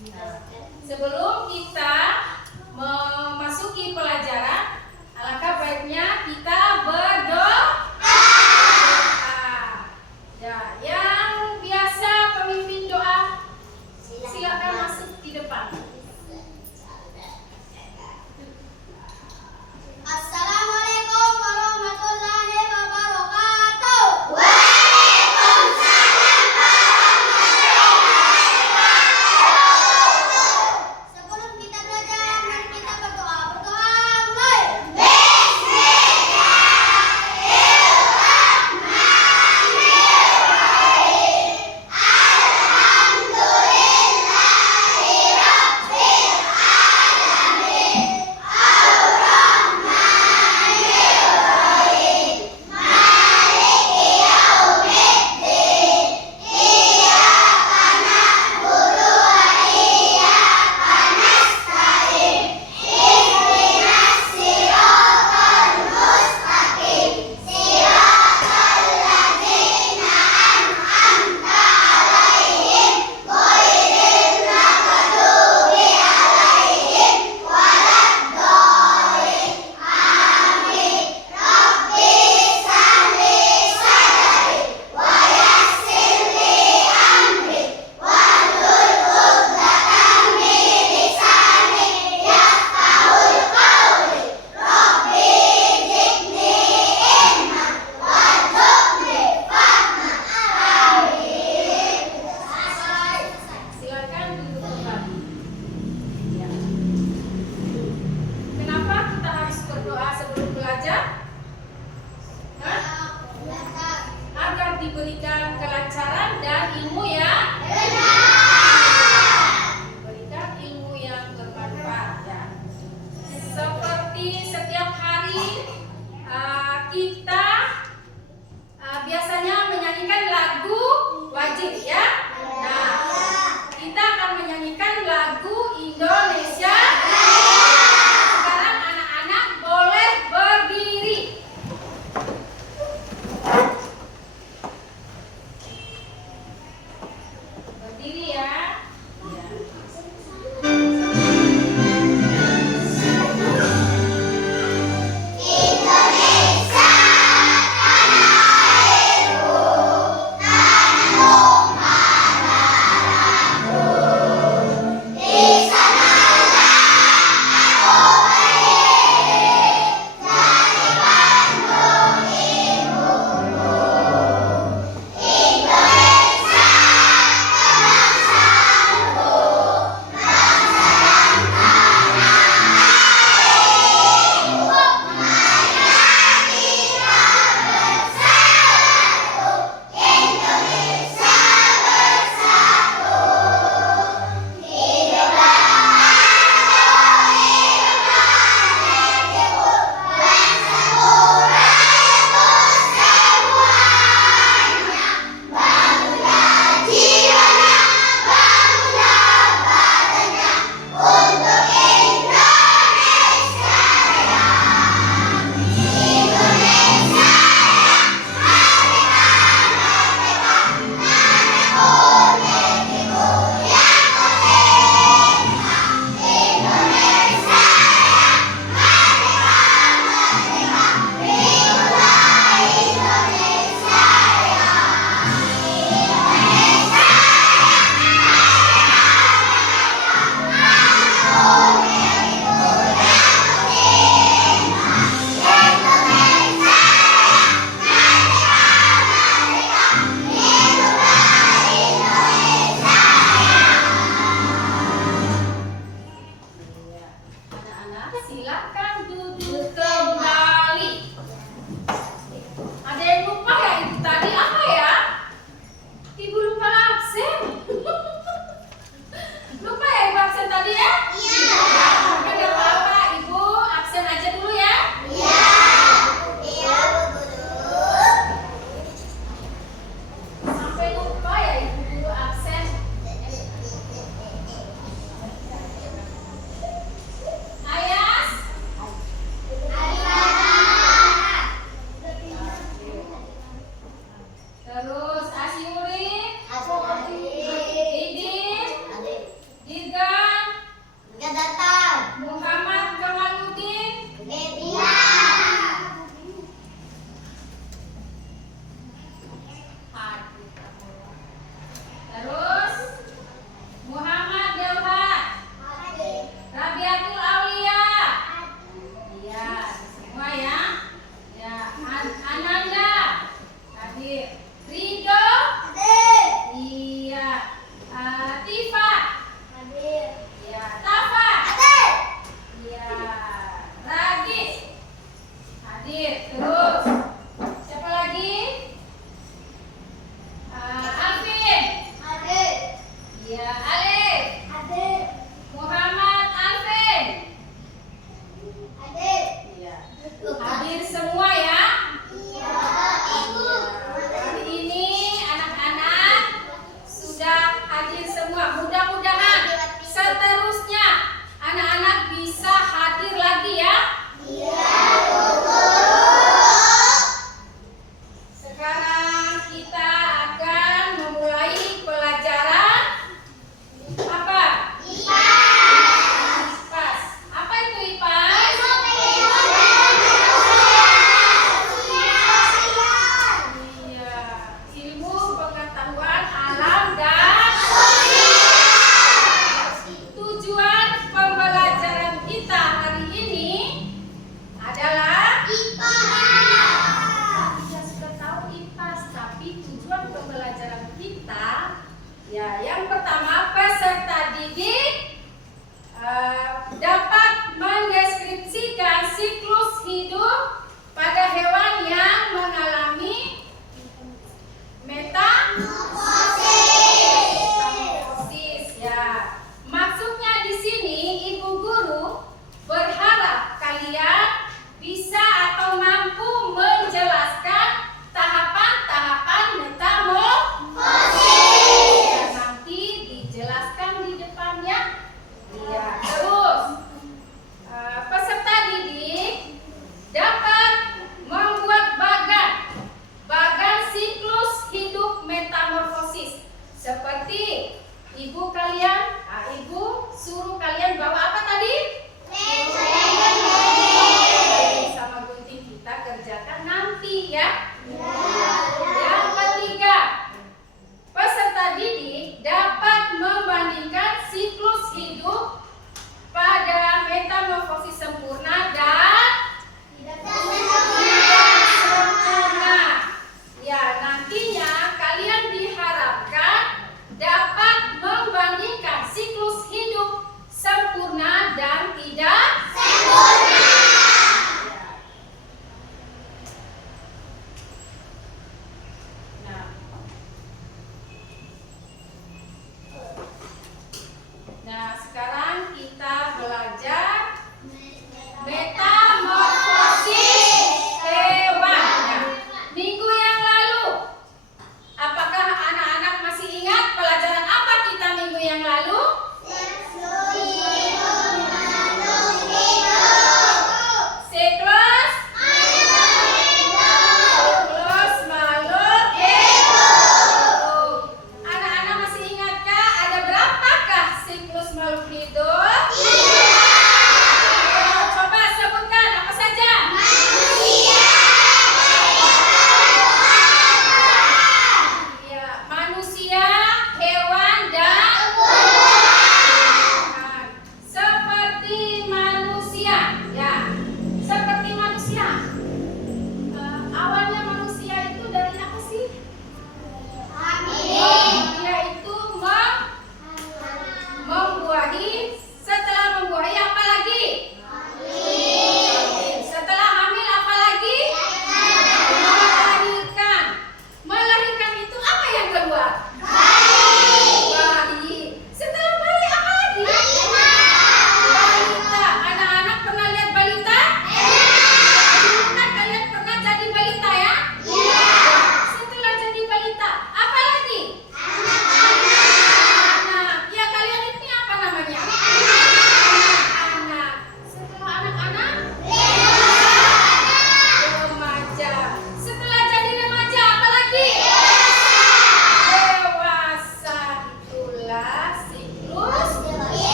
Nah, sebelum kita memasuki pelajaran, alangkah baiknya kita berdoa. Ya, yang biasa pemimpin doa, silakan masuk di depan. Assalamualaikum warahmatullahi wabarakatuh. Sebelum kita belajar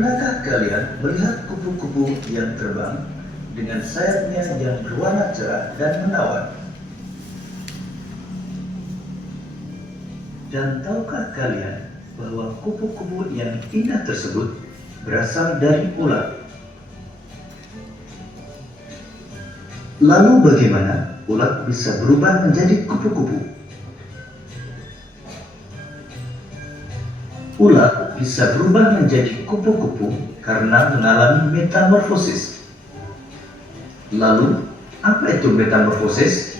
Pernahkah kalian melihat kupu-kupu yang terbang dengan sayapnya yang berwarna cerah dan menawan? Dan tahukah kalian bahwa kupu-kupu yang indah tersebut berasal dari ulat? Lalu bagaimana ulat bisa berubah menjadi kupu-kupu? Ulat bisa berubah menjadi kupu-kupu karena mengalami metamorfosis. Lalu, apa itu metamorfosis?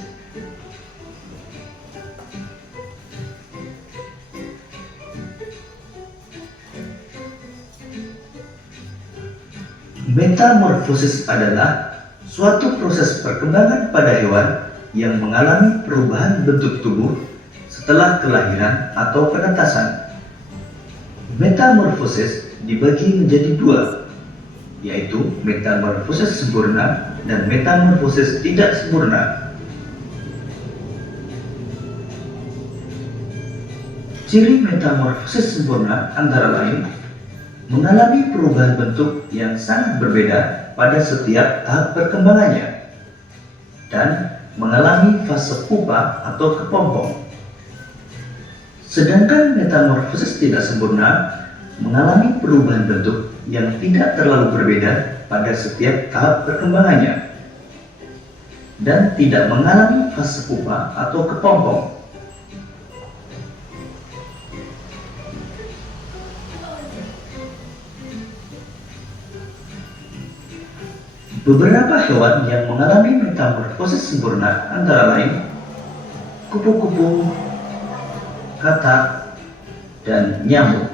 Metamorfosis adalah suatu proses perkembangan pada hewan yang mengalami perubahan bentuk tubuh setelah kelahiran atau penetasan. Metamorfosis dibagi menjadi dua, yaitu metamorfosis sempurna dan metamorfosis tidak sempurna. Ciri metamorfosis sempurna antara lain mengalami perubahan bentuk yang sangat berbeda pada setiap tahap perkembangannya dan mengalami fase pupa atau kepompong. Sedangkan metamorfosis tidak sempurna mengalami perubahan bentuk yang tidak terlalu berbeda pada setiap tahap perkembangannya dan tidak mengalami fase pupa atau kepompong. Beberapa hewan yang mengalami metamorfosis sempurna antara lain kupu-kupu, katak, dan nyamuk.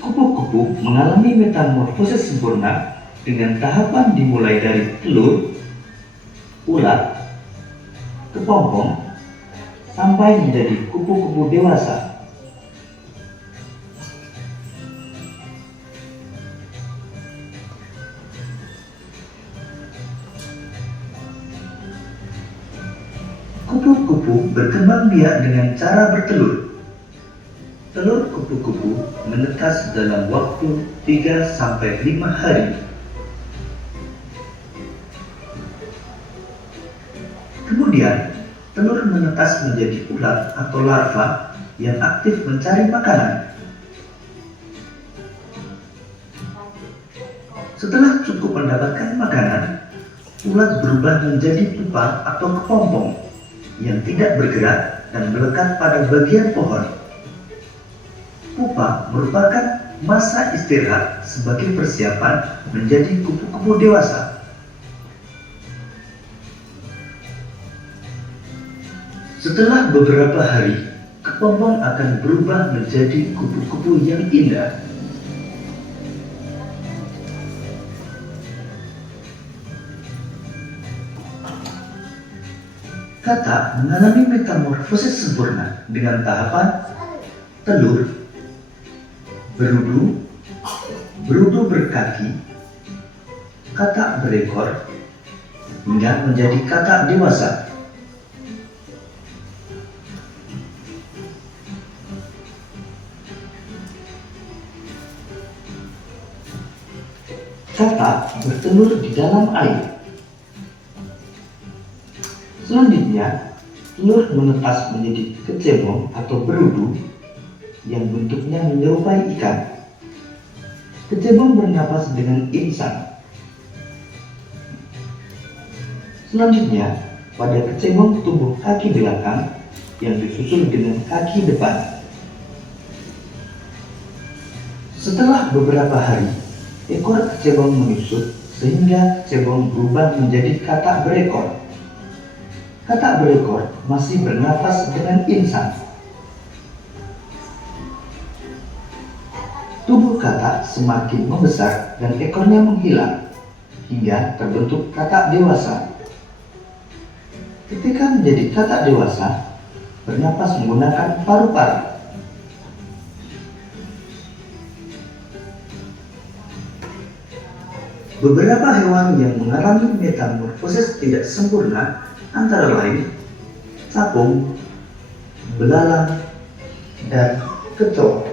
Kupu-kupu mengalami metamorfosis sempurna dengan tahapan dimulai dari telur, ulat, kepompong, sampai menjadi kupu-kupu dewasa. Kupu-kupu berkembang biak dengan cara bertelur. Telur kupu-kupu menetas dalam waktu 3-5 hari. Kemudian, telur menetas menjadi ulat atau larva yang aktif mencari makanan. Setelah cukup mendapatkan makanan, ulat berubah menjadi pupa atau kepompong yang tidak bergerak dan melekat pada bagian pohon. Pupa merupakan masa istirahat sebagai persiapan menjadi kupu-kupu dewasa. Setelah beberapa hari, kepompong akan berubah menjadi kupu-kupu yang indah. Katak mengalami metamorfosis sempurna dengan tahapan telur, berudu, berudu berkaki, katak berekor, hingga menjadi katak dewasa. Katak bertelur di dalam air. Selanjutnya, telur menetas menjadi kecebong atau berudu yang bentuknya menyerupai ikan. Kecebong bernapas dengan insang. Selanjutnya, pada kecebong tumbuh kaki belakang yang disusul dengan kaki depan. Setelah beberapa hari, ekor kecebong menyusut sehingga kecebong berubah menjadi katak berekor. Katak berekor masih bernafas dengan insang. Tubuh katak semakin membesar dan ekornya menghilang hingga terbentuk katak dewasa. Ketika menjadi katak dewasa, bernapas menggunakan paru-paru. Beberapa hewan yang mengalami metamorfosis tidak sempurna antara lain capung, belalang, dan kecoa.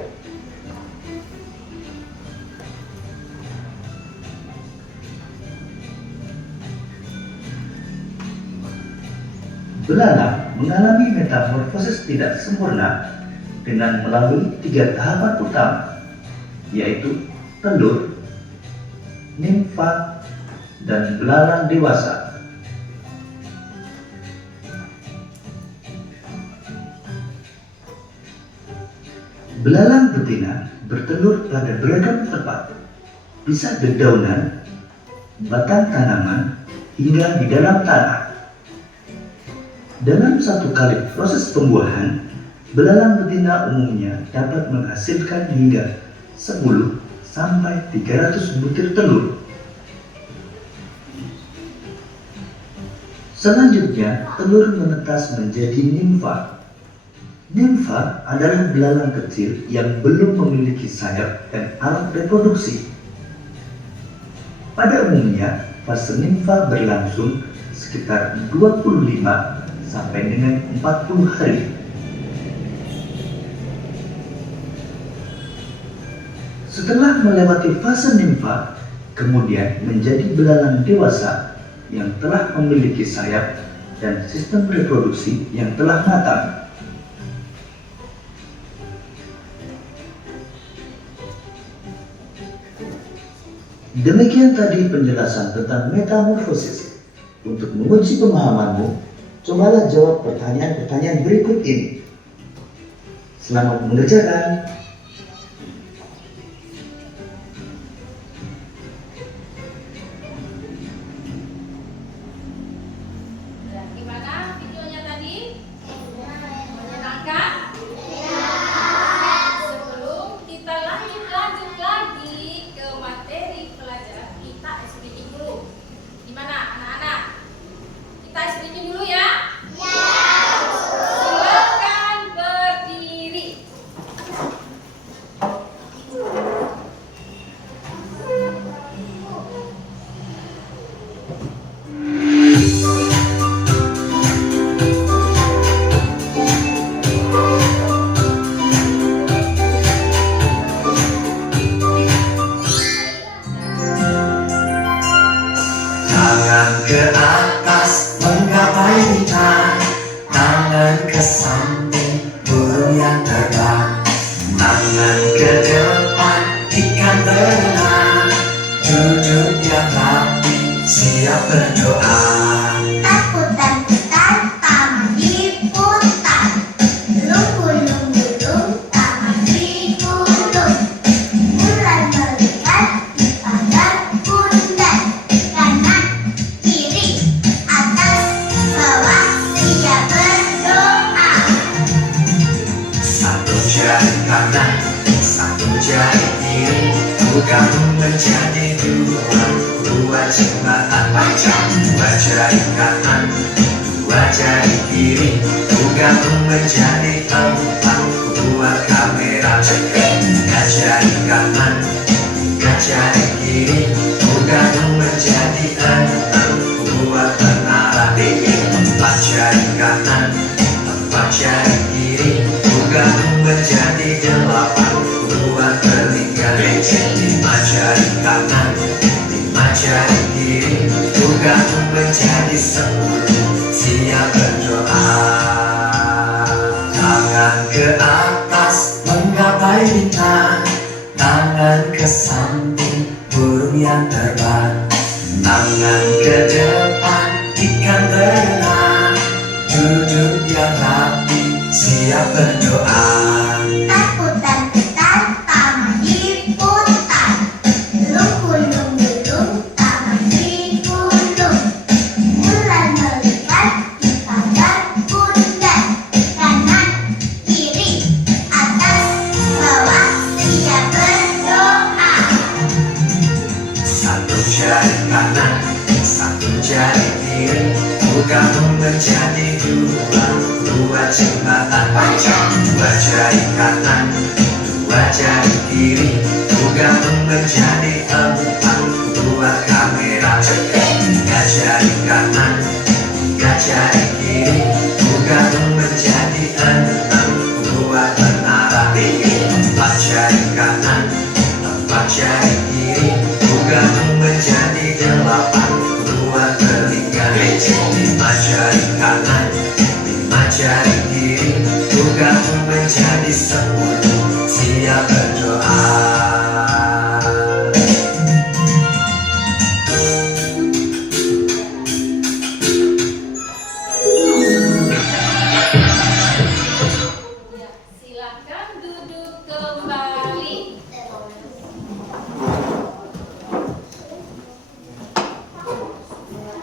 Belalang mengalami metamorfosis tidak sempurna dengan melalui 3 tahapan utama, yaitu telur, nimfa, dan belalang dewasa. Belalang betina bertelur pada beragam tempat, bisa dedaunan, batang tanaman, hingga di dalam tanah. Dalam satu kali proses pembuahan, belalang betina umumnya dapat menghasilkan hingga 10 sampai 300 butir telur. Selanjutnya, telur menetas menjadi nimfa. Nimfa adalah belalang kecil yang belum memiliki sayap dan alat reproduksi. Pada umumnya, fase nimfa berlangsung sekitar 25 sampai dengan 40 hari. Setelah melewati fase nimfa, kemudian menjadi belalang dewasa yang telah memiliki sayap dan sistem reproduksi yang telah matang. Demikian tadi penjelasan tentang metamorfosis. Untuk menguji pemahamanmu, cobalah jawab pertanyaan-pertanyaan berikut ini. Selamat mengerjakan. Gimana videonya tadi? Menyenangkan? Sebelum kita lanjut lagi ke materi pelajaran, kita speaking dulu. Gimana anak-anak? Kita speaking dulu ya? Silakan berdiri. Tangan ke atas menggapai bintang, tangan ke samping burung yang terbang, tangan ke depan ikan berenang, duduk yang rapi siap berdoa. Takut-takutan taman diputar, gulung-gulung taman digulung, mulai melihat di pagar bundar, kanan kiri atas bawah siap berdoa. Satu jari kanan, satu jari kiri, gabung menjadi dua jembatan panjang. Dua jari kanan, dua jari kiri, gabung menjadi empat. Dua kamera cekrek. Tiga jari kanan, tiga jari kiri, gabung menjadi enam. Dua menara dingin. Empat jari kanan, empat jari kiri, gabung menjadi delapan. Dua telinga lecet. Lima jari kanan, lima jari kiri, gabung menjadi 10. Siap berdoa. Tangan ke atas menggapai bintang, tangan ke samping burung yang terbang, tangan ke depan ikan berenang, duduk yang rapi siap berdoa. Takut-takutan taman diputar, gulung-gulung taman digulung, mulai melihat di pagar bundar, kanan kiri atas bawah siap berdoa. Satu jari kanan, satu jari kiri, gabung menjadi dua jembatan panjang. Dua jari kanan, dua jari kiri, gabung menjadi empat. Dua kamera cekrek. Tiga jari kanan, tiga jari kiri, gabung senang buat menara tinggi. Empat jari kanan, empat jari kiri, gabung menjadi delapan, buat berlingkar. Lima jari kanan, lima jari kiri, gabung menjadi 10, siap berdoa. Ya, silakan duduk kembali.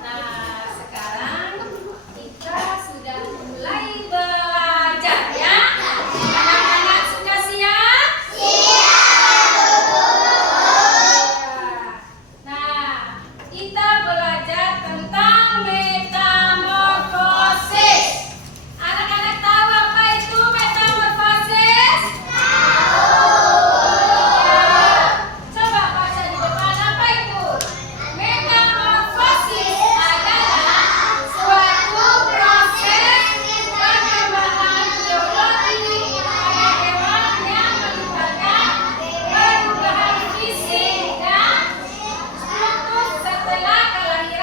Nah, sekarang kita sudah mulai belajar ya. Anak-anak sudah siap? Nah, kita belajar tentang metamorfosis. Anak-anak tahu apa itu metamorfosis? Coba baca di depan, apa itu? Metamorfosis adalah suatu proses perkembangan biologi pada hewan yang melibatkan perubahan fisik dan struktur setelah kelahiran.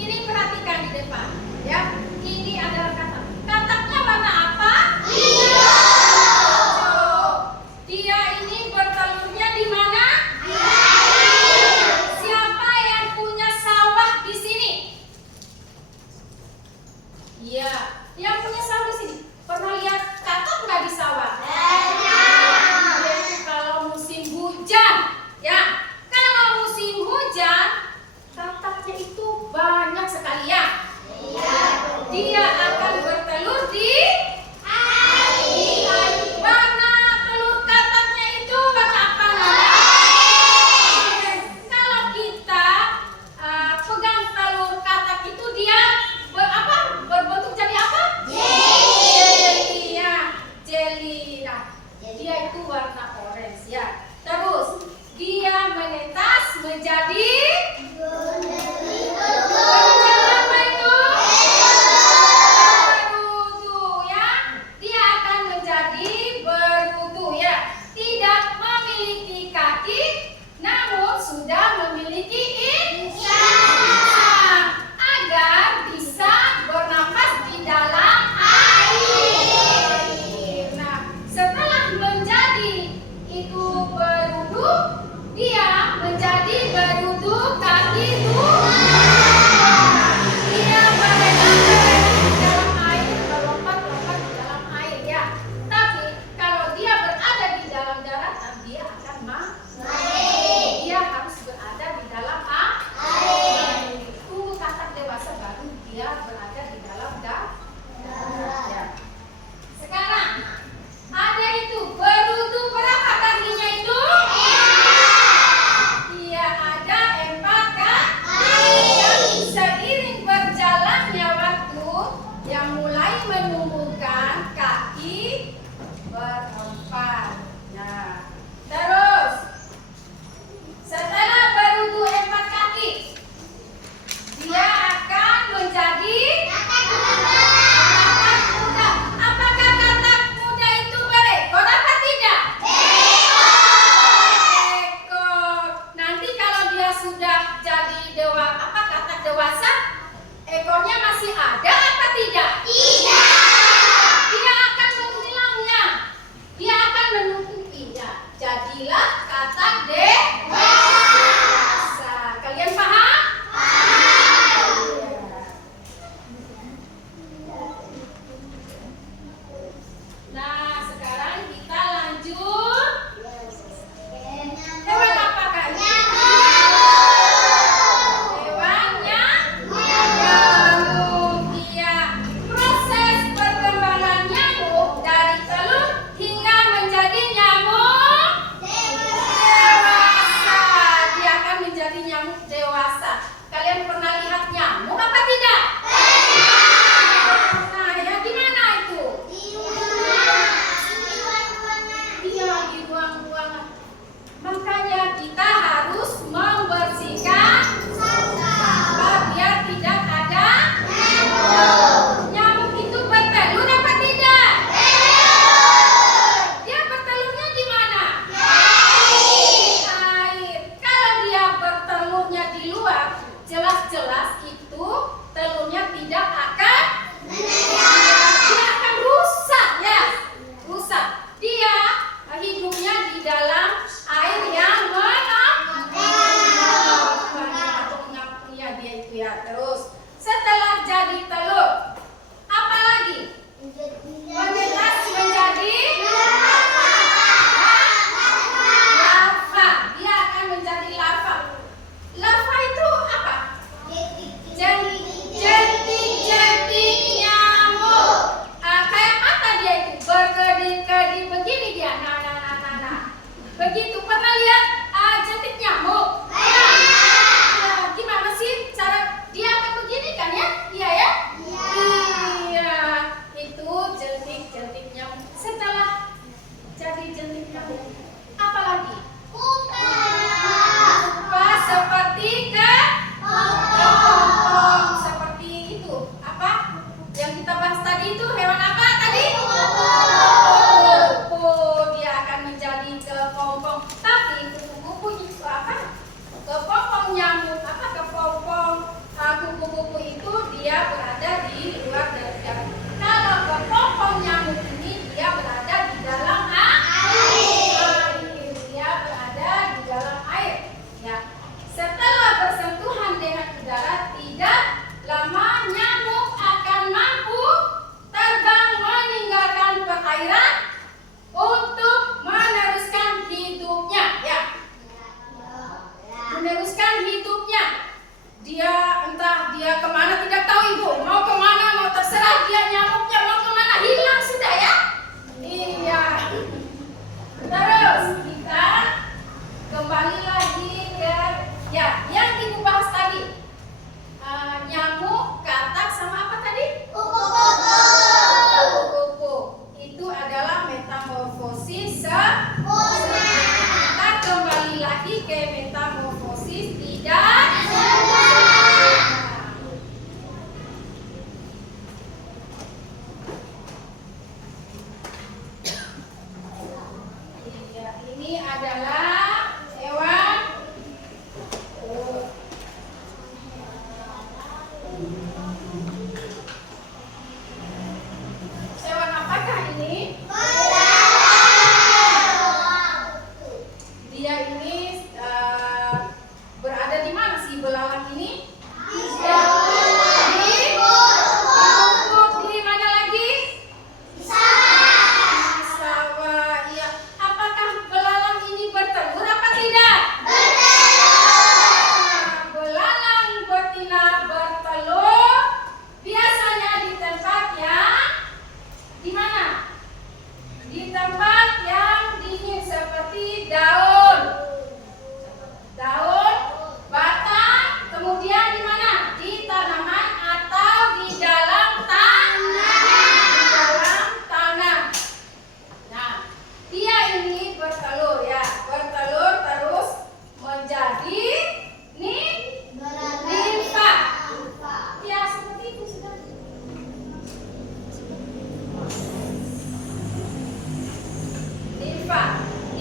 Ini perhatikan di depan, ya. Ini adalah katak. Kataknya warna apa? Hijau. Dia ini bertelurnya di mana? Siapa yang punya sawah di sini? Iya, yang punya sawah di sini. Pernah lihat katak nggak di sawah? Itu kalau musim hujan, ya. Kalau musim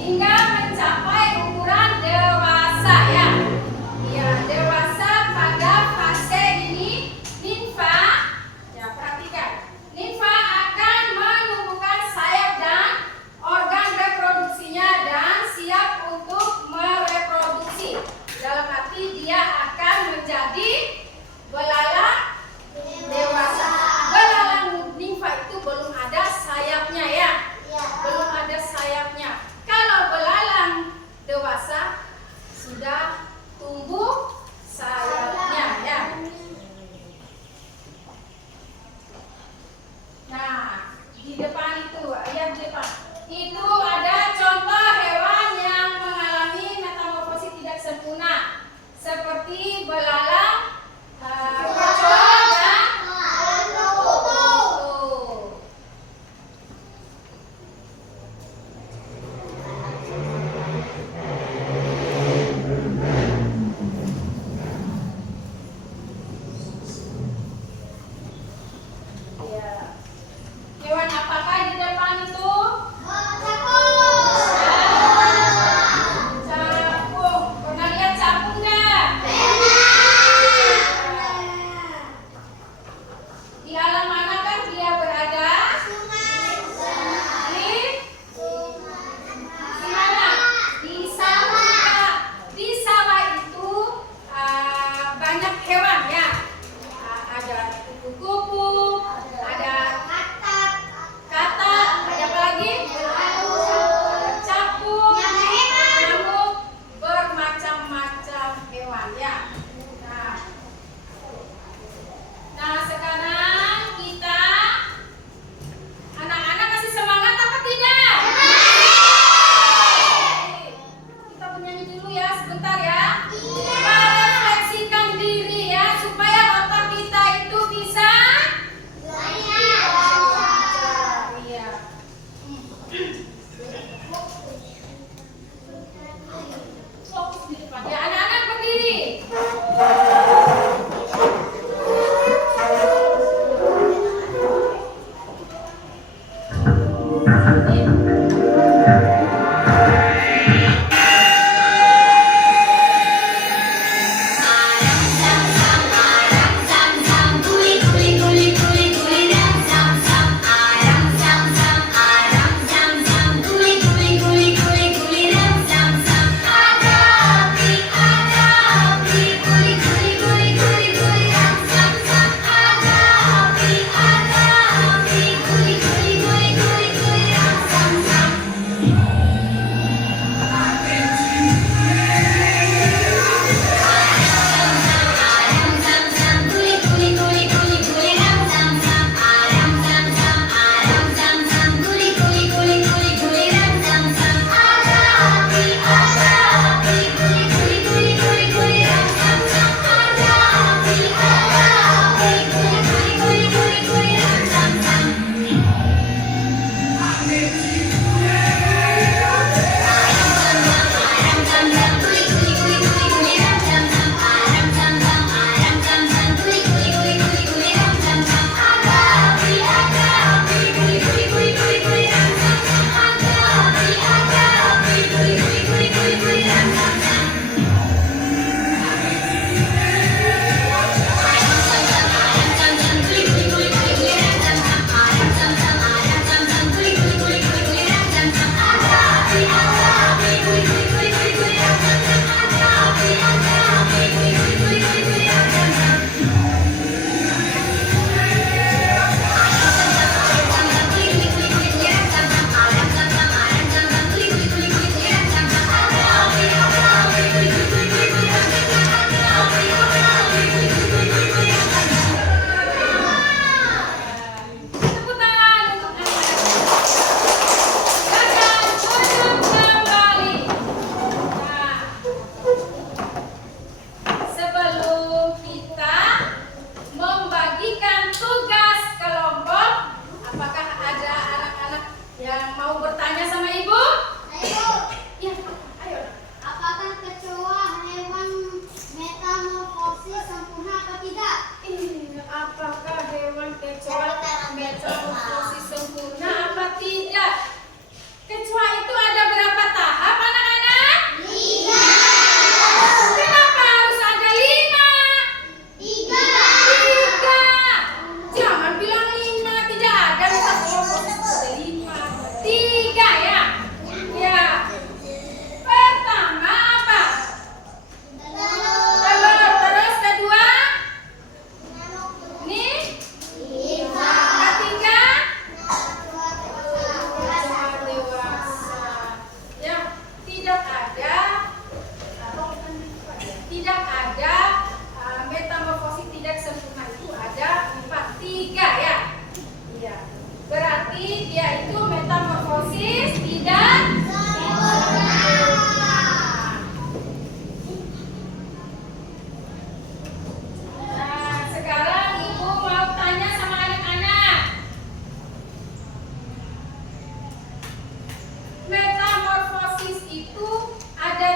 hingga mencapai ukuran dewasa ya. Ya, dewasa pada fase ini nimfa. Ya, perhatikan. Nimfa akan menumbuhkan sayap dan organ reproduksinya dan siap untuk mereproduksi. Dalam arti dia akan menjadi belalang dewasa. Belalang nimfa itu belum ada sayapnya ya. Belum ada sayapnya. Kalau belalang dewasa sudah tumbuh sayapnya ya. Nah, di depan itu, ayat depan itu ada contoh hewan yang mengalami metamorfosis tidak sempurna seperti belalang, kecoa dan tutul. Ya. Hewan apakah di depan itu? Capung. Pernah lihat capung nggak?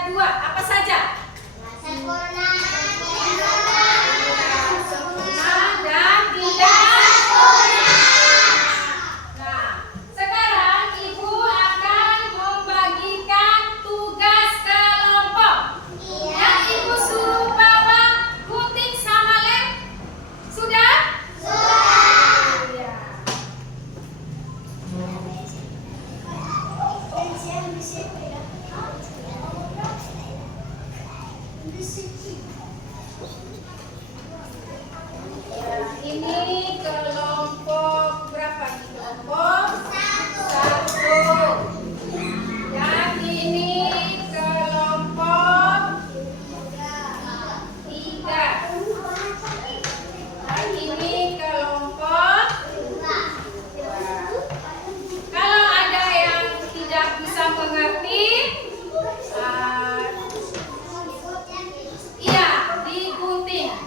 ada 2. Apa saja? Sempurna. Sempurna dan tidak sempurna. Nah, sekarang Ibu akan membagikan tugas kelompok. Yang Ibu suruh bawa gunting sama lem. Sudah? Ya. Ya, ini kelompok berapa nih? Kelompok 1. Dan ini kelompok 3. Dan ini kelompok 2. Kalau ada yang tidak bisa mengerti, iya, digunting.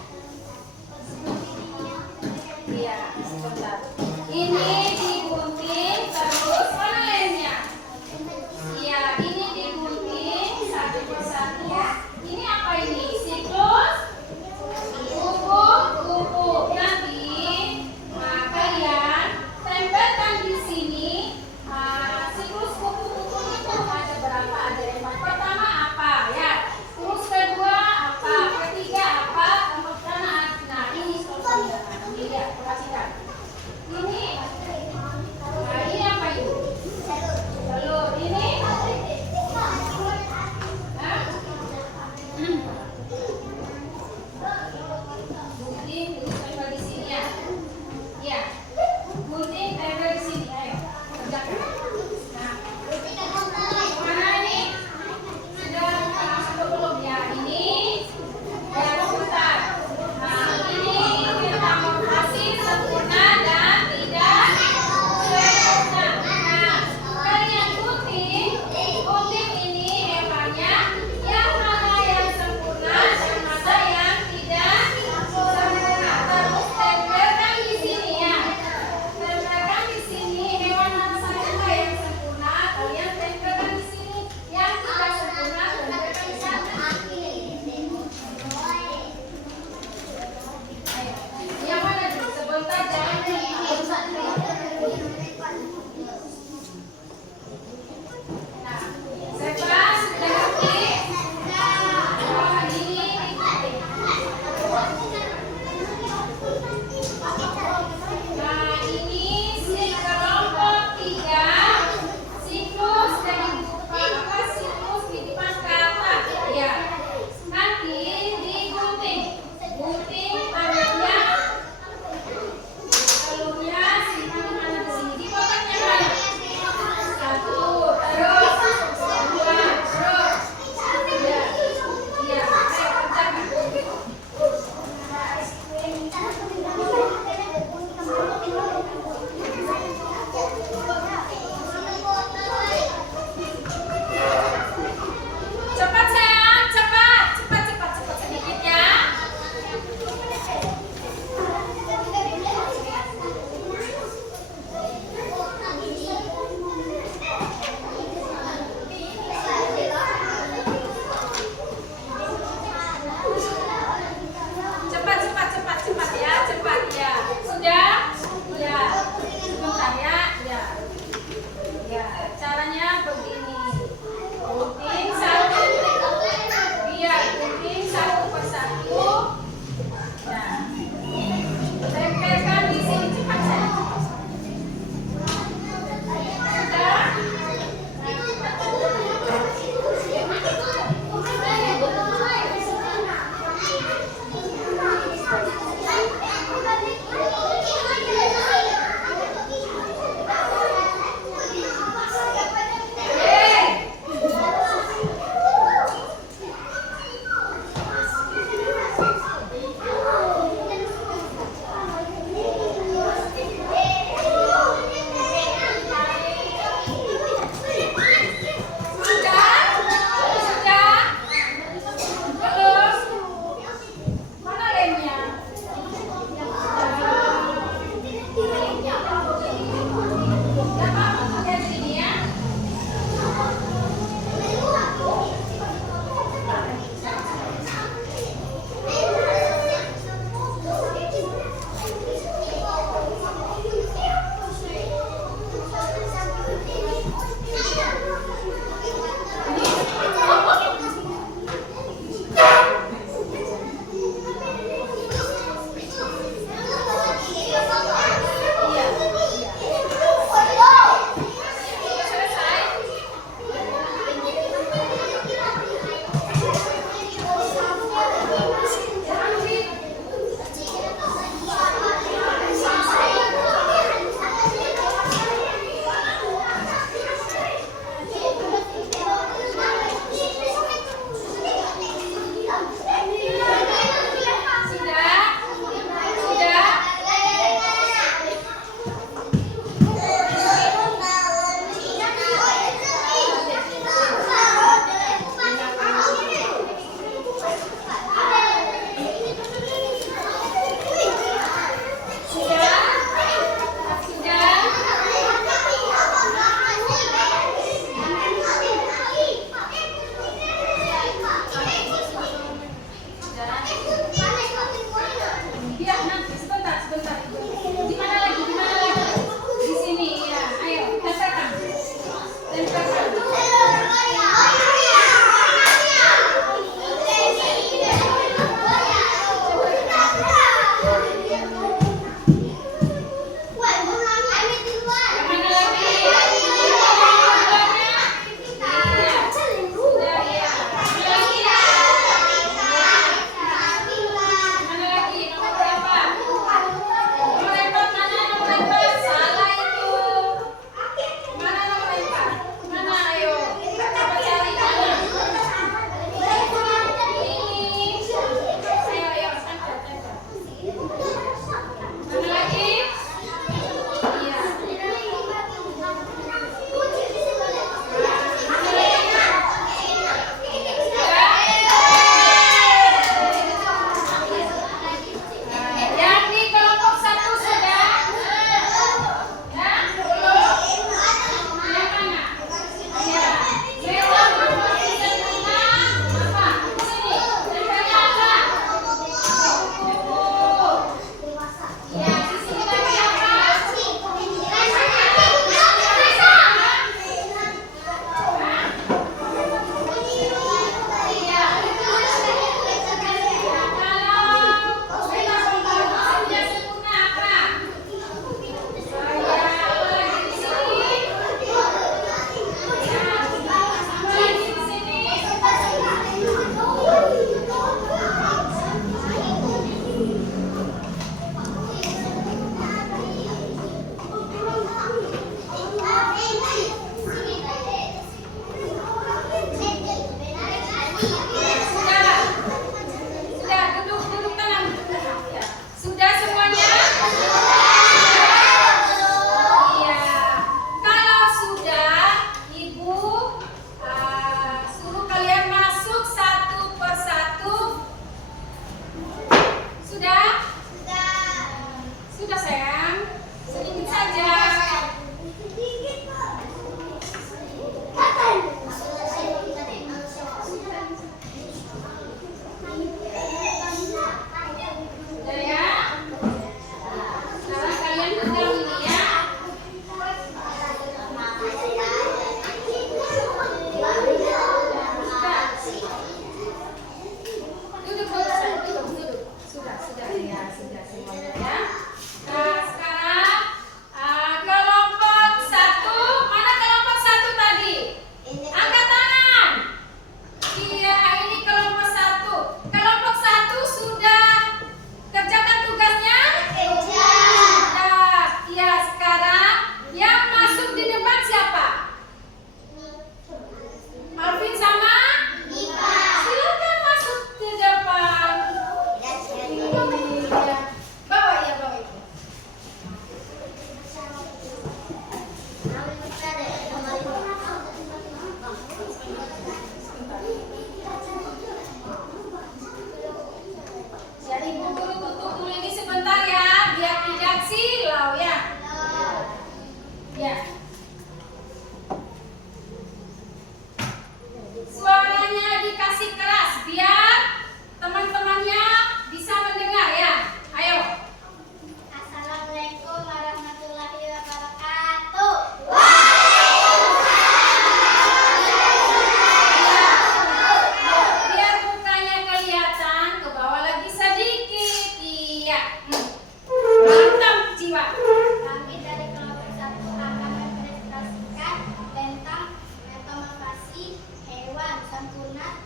sempurna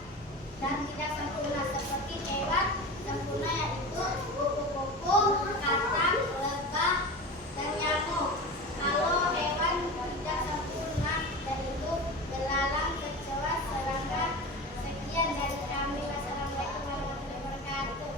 dan tidak sempurna seperti hewan sempurna yaitu kupu-kupu, kacang, lebah, dan nyamuk. Kalau hewan tidak sempurna yaitu belalang, kecoa, serangga. Sekian dari kami. Wassalamualaikum warahmatullahi wabarakatuh.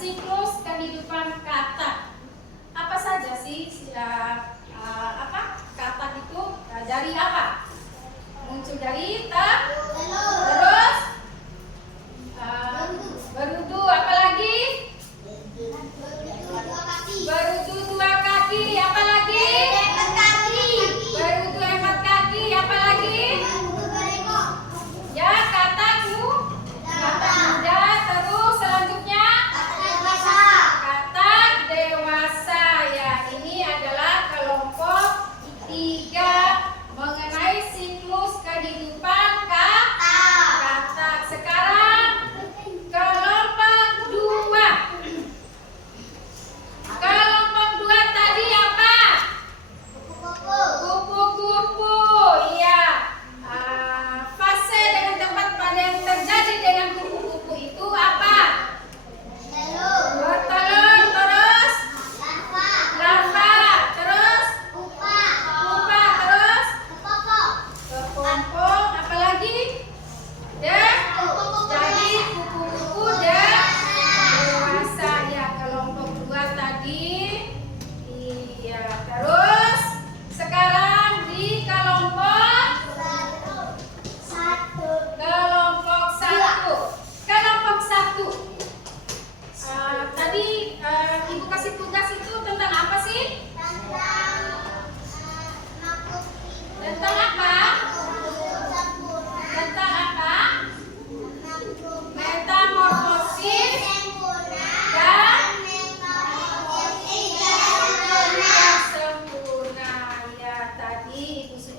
siklus kehidupan katak. Apa saja sih katak itu? Dari apa? Muncul dari terus berudu, apa lagi? Berudu dua kaki, apa lagi? Berudu 4 kaki, apa lagi?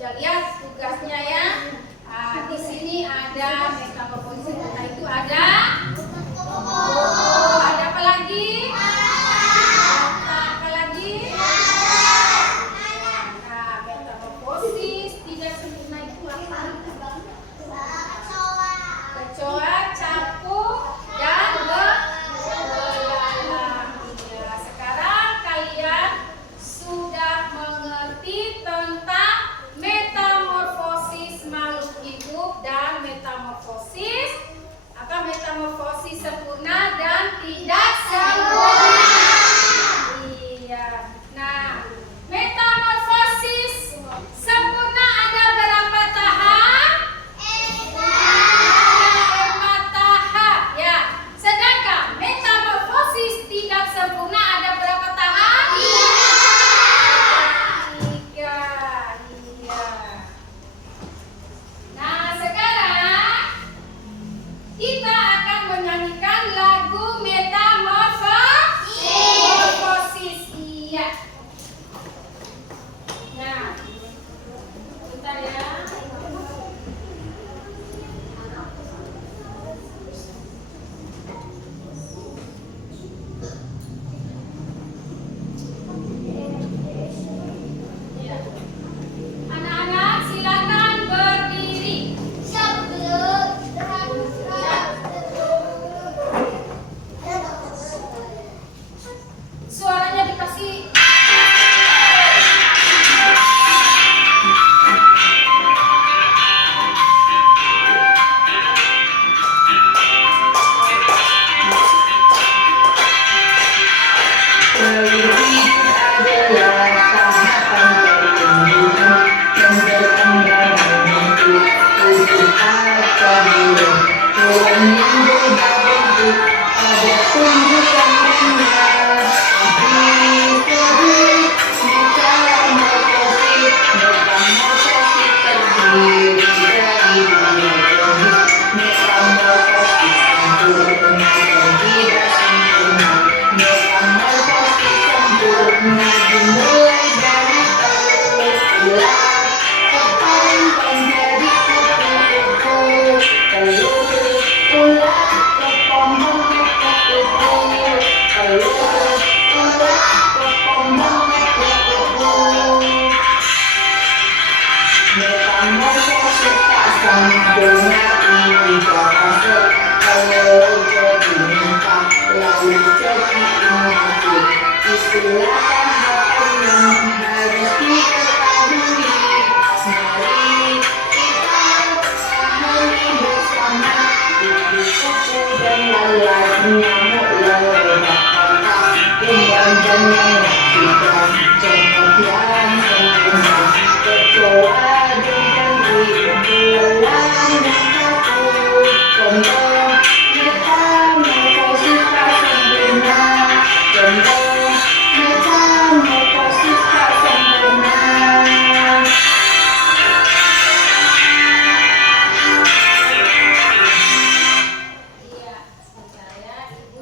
sudah lihat tugasnya ya. Di sini ada metamorfosis sempurna itu ada. Oh, ada apa lagi? Apa lagi? Nah, metamorfosis tidak sempurna itu apa? Kecoa, capung, dan belalang. Ya, sekarang kalian sudah mengerti tentang metamorfosis makhluk hidup dan metamorfosis metamorfosis sempurna dan tidak sempurna. Iya. Nah, metamorfosis sempurna ada berapa tahap? Ada 4 tahap ya. Sedangkan metamorfosis tidak sempurna ada berapa tahap? 3. Iya. Nah, sekarang kita akan menyanyikan lagu metamorfosis. Iya. Nah, bentar ya. Anak-anak silakan berdiri. Suaranya dikasih. Iya, sebentar ya, Ibu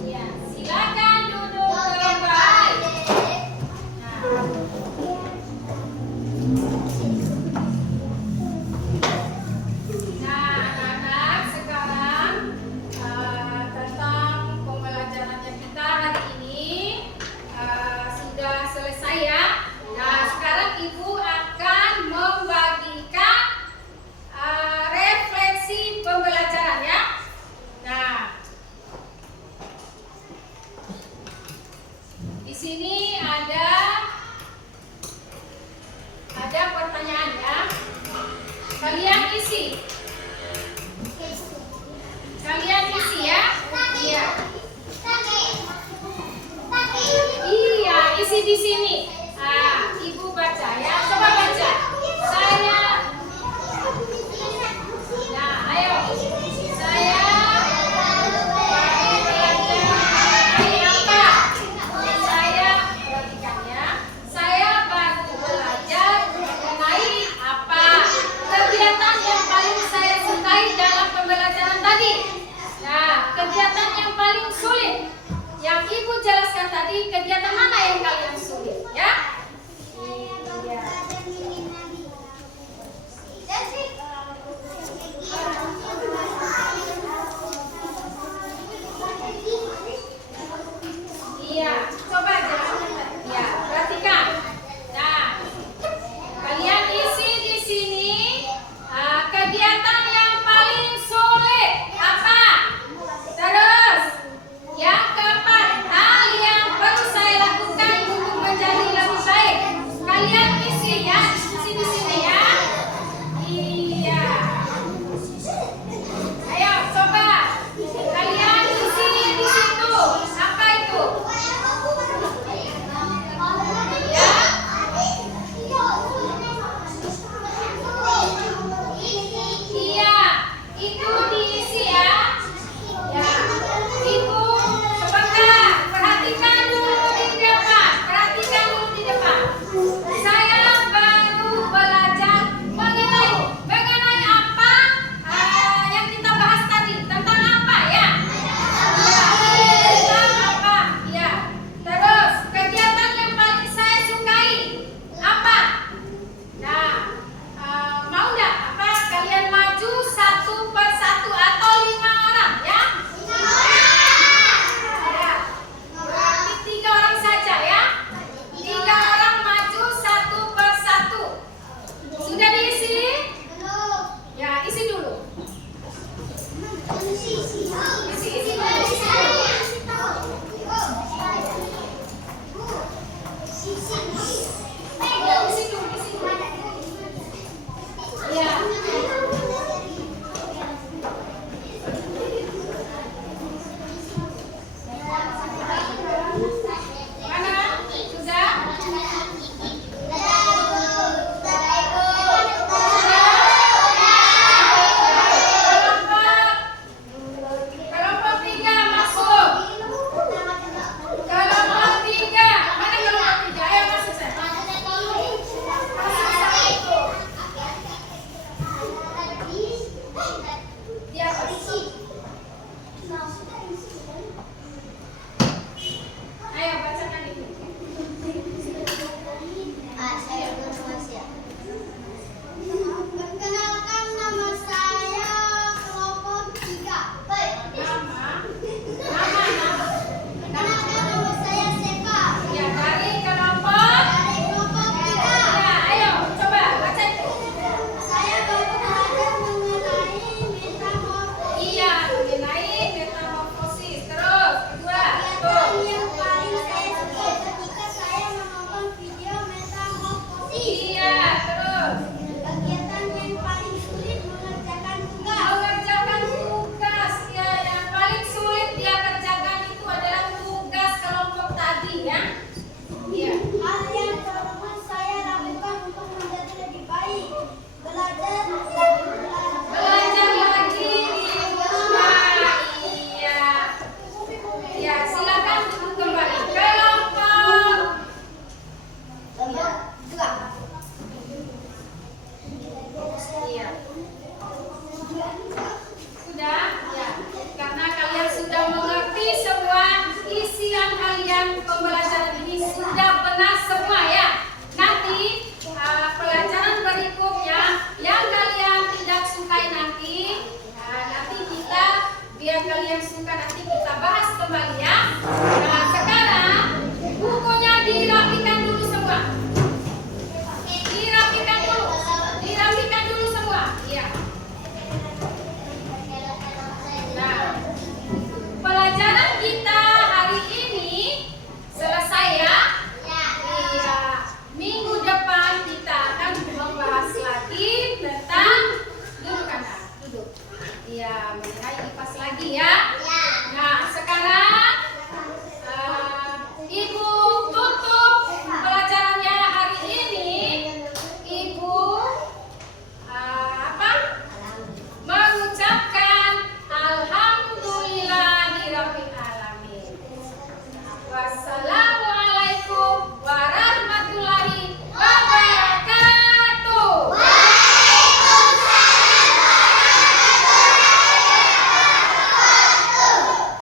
Iya, silakan duduk kembali. Nah, anak-anak, sekarang tentang pembelajarannya kita hari ini sudah selesai ya. Nah, sekarang Ibu akan membagikan refleksi pembelajaran ya. Nah, di sini ada pertanyaan ya. Kalian isi. Kalian isi ya. Iya. Iya, isi di sini. Ibu baca ya. Coba baca. Nah, ayo. Saya perhatikan ya. Saya baru belajar mengenai apa kegiatan yang paling saya sukai dalam pembelajaran tadi. Nah, kegiatan yang paling sulit yang Ibu jelaskan tadi, kegiatan mana yang kalian sulit ya? Iya. Iya, coba jelaskan. Ya, perhatikan. Nah, kalian isi di sini kegiatan yang paling sulit apa? Terus, yang keempat, hal yang perlu saya lakukan untuk menjadi lebih baik. Kalian isi ya, isi di sini ya. Iya. Ayo, coba. Kalian isi di situ. Apa itu? Ya. Iya, itu diisi ya. Ya, Ibu sebentar, perhatikan dulu di depan. Perhatikan dulu di depan. Saya baru belajar mengenai apa yang kita bahas tadi, tentang apa ya? Ya, tentang apa? Ya. Terus kegiatan yang paling saya sukai apa? Nah, mau nggak apa kalian maju satu per satu atau 5 orang ya? Ya. Berarti 3 orang saja ya. 3 orang maju satu per satu. Sudah diisi? Ya, isi dulu. Isi dulu. Isi dulu. Ya. Mana? Sudah? Kelompok biar kalian suka nanti kita bahas kembali ya.